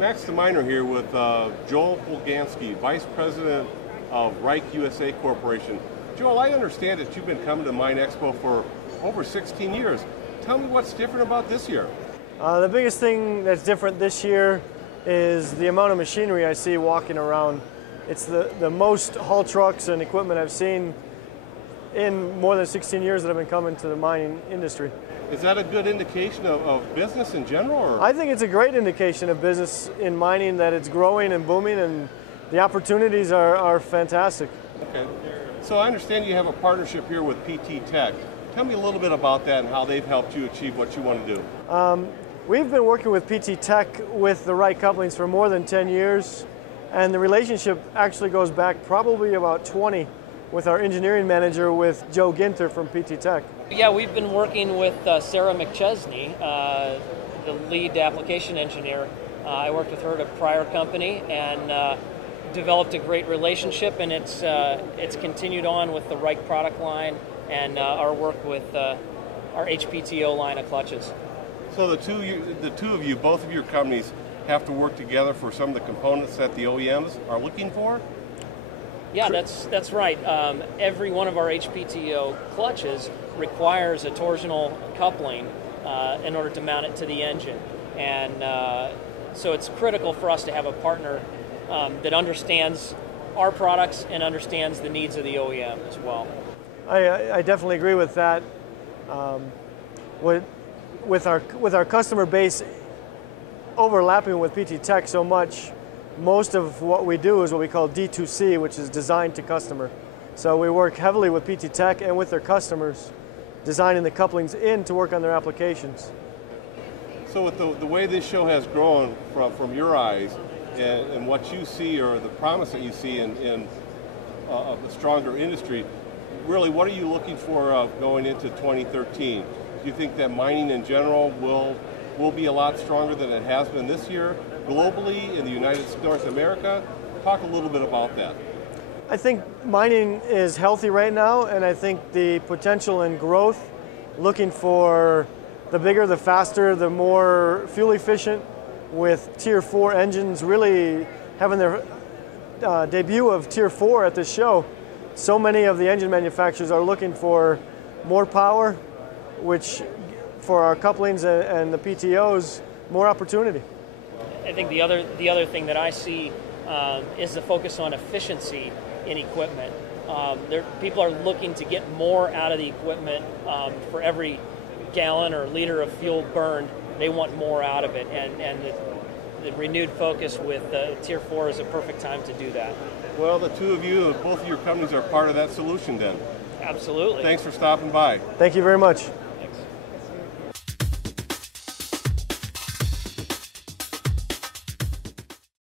Max the Miner here with Joel Polganski, Vice President of Reich USA Corporation. Joel, I understand that you've been coming to Mine Expo for over 16 years. Tell me what's different about this year. The biggest thing that's different this year is the amount of machinery I see walking around. It's the most haul trucks and equipment I've seen in more than 16 years that I've been coming to the mining industry. Is that a good indication of business in general? Or? I think it's a great indication of business in mining, that it's growing and booming, and the opportunities are fantastic. Okay. So I understand you have a partnership here with PT Tech. Tell me a little bit about that and how they've helped you achieve what you want to do. We've been working with PT Tech with the Wright couplings for more than 10 years, and the relationship actually goes back probably about 20 with our engineering manager, with Joe Ginter from PT Tech. Yeah, we've been working with Sarah McChesney, the lead application engineer. I worked with her at a prior company and developed a great relationship, and it's continued on with the Wright product line and our work with our HPTO line of clutches. So the two of you, both of your companies, have to work together for some of the components that the OEMs are looking for? Yeah, that's right. Every one of our HPTO clutches requires a torsional coupling in order to mount it to the engine. And so it's critical for us to have a partner that understands our products and understands the needs of the OEM as well. I definitely agree with that. With our customer base overlapping with PT Tech so much, most of what we do is what we call D2C, which is design to customer. So we work heavily with PT Tech and with their customers, designing the couplings in to work on their applications. So with the way this show has grown from your eyes and what you see, or the promise that you see in a stronger industry, really what are you looking for going into 2013? Do you think that mining in general will be a lot stronger than it has been this year, globally, in the United States, North America? Talk a little bit about that. I think mining is healthy right now, and I think the potential and growth, looking for the bigger, the faster, the more fuel efficient, with Tier 4 engines really having their debut of Tier 4 at this show. So many of the engine manufacturers are looking for more power, which for our couplings and the PTOs, more opportunity. I think the other thing that I see is the focus on efficiency in equipment. People are looking to get more out of the equipment. For every gallon or liter of fuel burned, they want more out of it, and the renewed focus with Tier 4 is a perfect time to do that. Well, the two of you, both of your companies, are part of that solution then. Absolutely. Thanks for stopping by. Thank you very much.